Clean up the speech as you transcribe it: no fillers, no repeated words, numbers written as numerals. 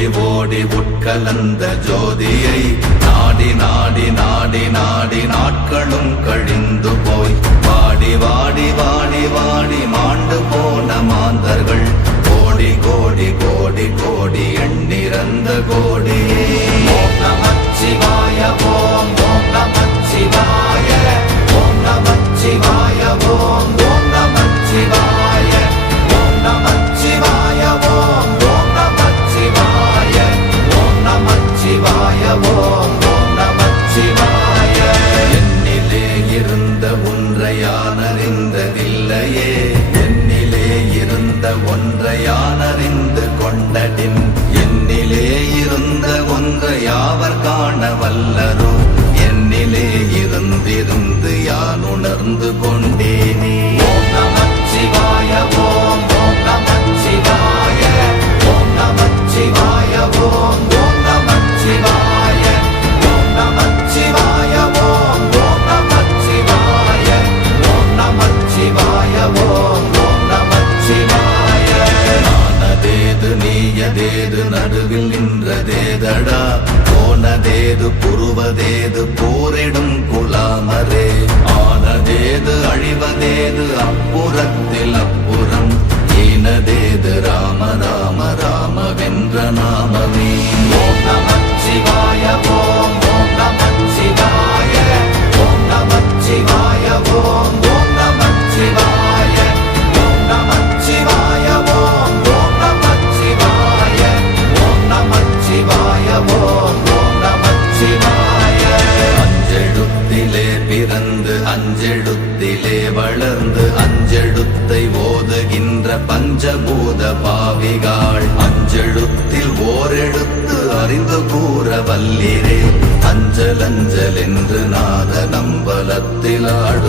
ஓடி ஓடி உட்கலந்த ஜோதியை நாடி நாடி நாடி நாடி நாட்களும் கழிந்து போய் வாடி வாடி வாடி வாடி மாண்டு போன மாந்தர்கள் கோடி கோடி கோடி கோடி எண்ணிறந்த கோடியே. ஓம் நமச்சிவாய ஓம் ஓம் நமச்சிவாய ஓம் நமச்சிவாய ஓம் ஓம் நமச்சிவாய ஓம் நமச்சிவாய ஓம் ஓம் நமச்சிவாய ஓம் நமச்சிவாய ஓம் ஓம் நமச்சிவாய. என்னிலே இருந்த ஒன்றை யான் அறிந்ததில்லையே, என்னிலே இருந்த ஒன்றை யான் அறிந்து கொண்டடின், என்னிலே இருந்த ஒன்றை யாவர் காண வல்லரோ, என்னிலே இருந்திருந்து யான் உணர்ந்து கொண்டேனே. ஓம் நமச்சிவாய ஓம் ஓம் நமச்சிவாய ஓம் நமச்சிவாய ஓம் ஓம் நமச்சிவாய ஓம் நமச்சிவாய ஓம் ஓம் நமச்சிவாய ஓம் நமச்சிவாய ஓம் ஓம் நமச்சிவாய. நானதேது நீயதேது நடுவில் நின்றதேதடா, போனதேது புருவதேது போரிடும் குலாமரே, ஆனதேது அழிவதேது அப்புறத்தில் அப்புறம், ஈனதேது ராம ராம ராமவென்ற நாமமே. ஓம் நமச்சிவாய ஓம் ஓம் நமச்சிவாய ஓம் நமச்சிவாய ஓம் ஓம் நமச்சிவாய ஓம் நமச்சிவாய ஓம் ஓம் நமச்சிவாய ஓம் நமச்சிவாய ஓம் ஓம் நமச்சிவாய. அஞ்செழுத்திலே பிறந்து அஞ்செழுத்திலே வளர்ந்து அஞ்செழுத்தை ஓதுகின்ற பஞ்சபூத பாவிகாள், அஞ்செழுத்தில் ஓரெழுத்து அறிந்து கூற வல்லிரே, அஞ்சல் அஞ்சல் என்று நாத நம்பலத்தில் ஆட